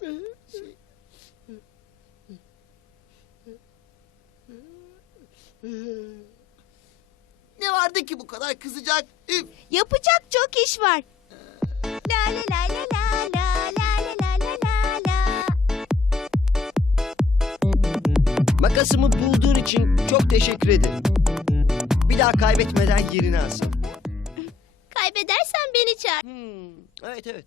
Şey... Ne vardı ki bu kadar kızacak? Üf! Yapacak çok iş var. La la la la la la la la la la la. Makasımı bulduğun için çok teşekkür ederim. Bir daha kaybetmeden yerini alsın. Kaybedersen beni çağır. Hmm, evet evet.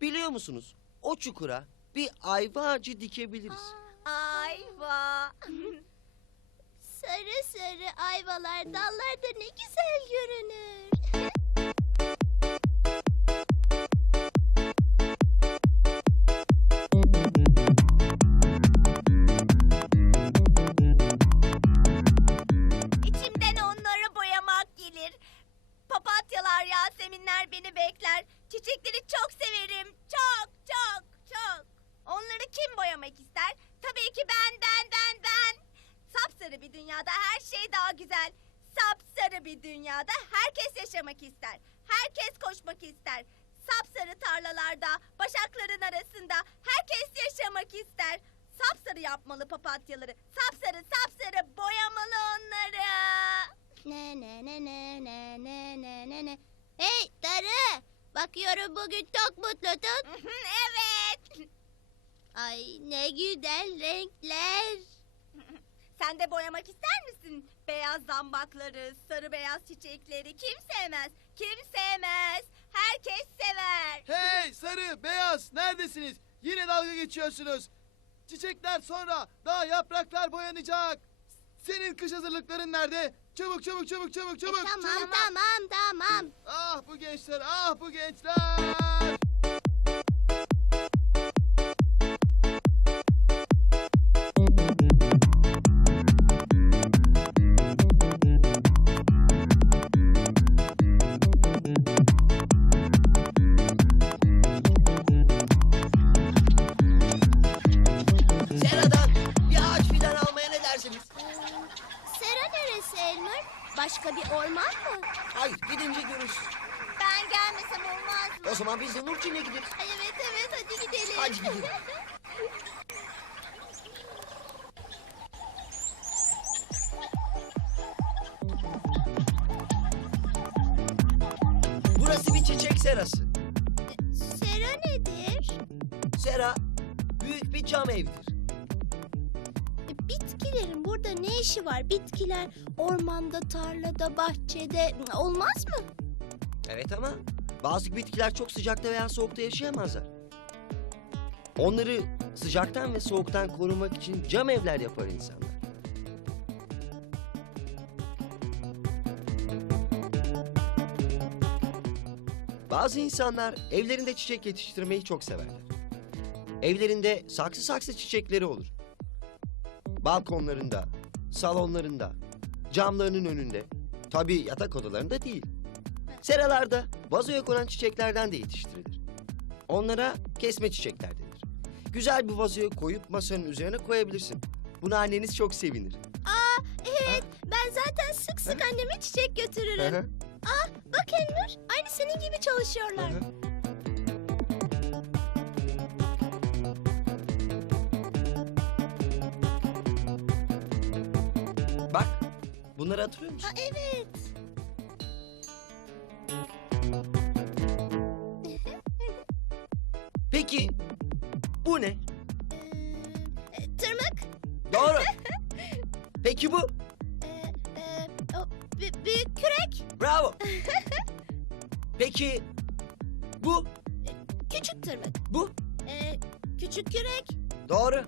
Biliyor musunuz? O çukura bir ayva ağacı dikebiliriz. Ayva. sarı sarı ayvalar dallarda ne güzel görünür. Tabii ki ben, ben, ben, ben. Sapsarı bir dünyada her şey daha güzel. Sapsarı bir dünyada herkes yaşamak ister. Herkes koşmak ister. Sapsarı tarlalarda, başakların arasında herkes yaşamak ister. Sapsarı yapmalı papatyaları. Sapsarı, sapsarı boyamalı onları. Ne ne ne ne ne ne ne ne ne. Hey Darı! Bakıyorum bugün çok mutlusun. evet. Ay ne güzel renkler. Sen de boyamak ister misin? Beyaz zambakları, sarı beyaz çiçekleri kim sevmez? Kim sevmez? Herkes sever. Hey sarı, beyaz neredesiniz? Yine dalga geçiyorsunuz. Çiçekler sonra, daha yapraklar boyanacak. Senin kış hazırlıkların nerede? Çabuk çabuk çabuk çabuk çabuk. E, tamam çabuk. tamam tamam. Ah bu gençler, ah bu gençler. Hayır gidince görürsün. Ben gelmesem olmaz mı? O zaman biz de Nurçin'e gideriz. Ay evet evet hadi gidelim. Hadi gidelim. Burası bir çiçek serası. Sera nedir? Sera büyük bir cam evdir. Bitkilerin burada ne işi var? Bitkiler ormanda, tarlada, bahçede olmaz mı? Evet ama bazı bitkiler çok sıcakta veya soğukta yaşayamazlar. Onları sıcaktan ve soğuktan korumak için cam evler yapar insanlar. Bazı insanlar evlerinde çiçek yetiştirmeyi çok severler. Evlerinde saksı saksı çiçekleri olur. Balkonlarında, salonlarında, camlarının önünde. Tabii yatak odalarında değil. Seralarda vazoya konan çiçeklerden de yetiştirilir. Onlara kesme çiçekler denir. Güzel bir vazoya koyup masanın üzerine koyabilirsin. Buna anneniz çok sevinir. Aa evet ben zaten sık sık anneme çiçek götürürüm. Hı hı, Bak Elmer aynı senin gibi çalışıyorlar. hı bunları hatırlıyor musun? Aa, evet. Peki, bu ne? Ee, tırmık. Doğru. Peki bu? Ee, e, o, bü- büyük kürek. Bravo. Peki, bu? Küçük tırmık. Bu? Ee, küçük kürek. Doğru.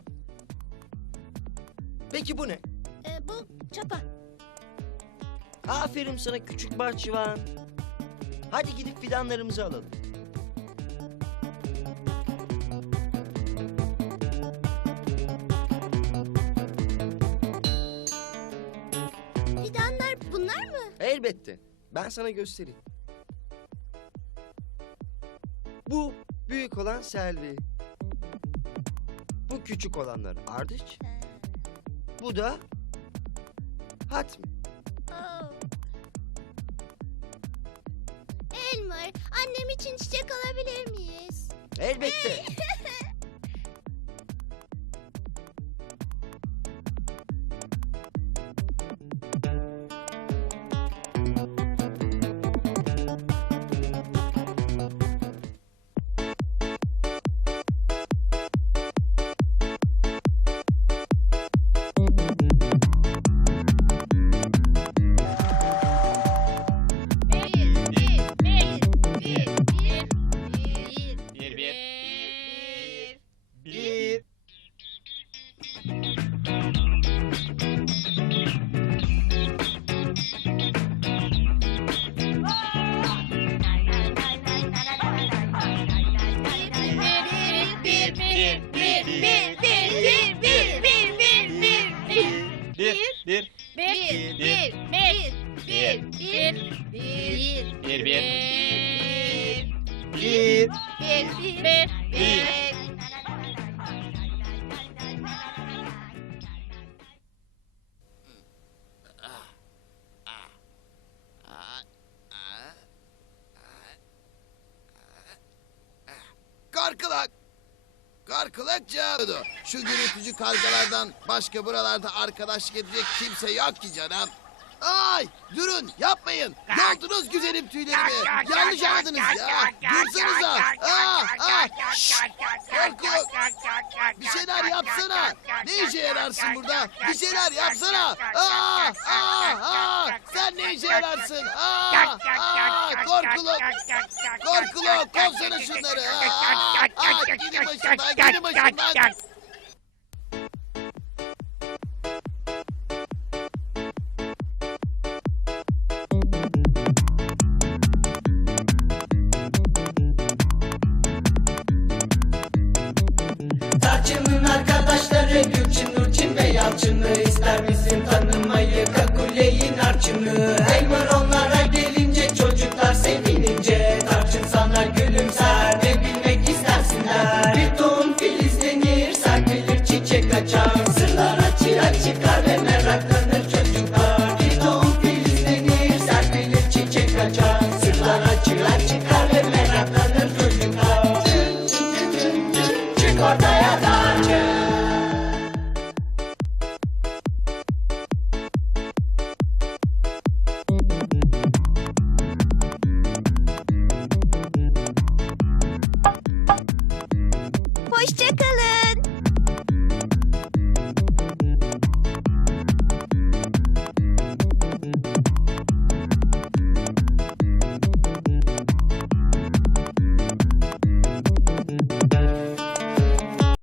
Peki bu ne? Ee, bu çapa. Aferin sana küçük bahçıvan. Hadi gidip fidanlarımızı alalım. Fidanlar bunlar mı? Elbette. Ben sana göstereyim. Bu büyük olan Selvi. Bu küçük olanlar Ardıç. Bu da Hatmi. Oh. Elmer, annem için çiçek alabilir miyiz? Elbette. bir, bir, bir, bir, bir, bir, bir, bir, bir, bir. Bir, bir, Bir, bir, bir, bir, bir, bir, bir, bir, bir, bir, bir, Karkılak cevabı. Şu gürültücü kargalardan başka buralarda arkadaşlık edecek kimse yok ki canım. Ay durun yapmayın. Yoldunuz güzelim tüylerimi. Yanlış anladınız ya. Dursanıza. Aa, aa, şşt. Korkuluk. Bir şeyler yapsana. Ne işe yararsın burada? Bir şeyler yapsana. Aa, aa, aa. Sen ne işe yararsın? Aa, aa. Korkuluk. Korkuluk. Kovsana şunları. Aa, aa. Gidin başımdan. Gidin başımdan. Arkadaşları Gülçin, Nurçin ve Yalçın'ı ister misin tanımayı? Kakuleyin Arçın'ı. Elmer onlara gelince çocuklar sevinince Tarçın sana gülümser ne bilmek istersinler. Bir tohum filizlenir serpilir çiçek açar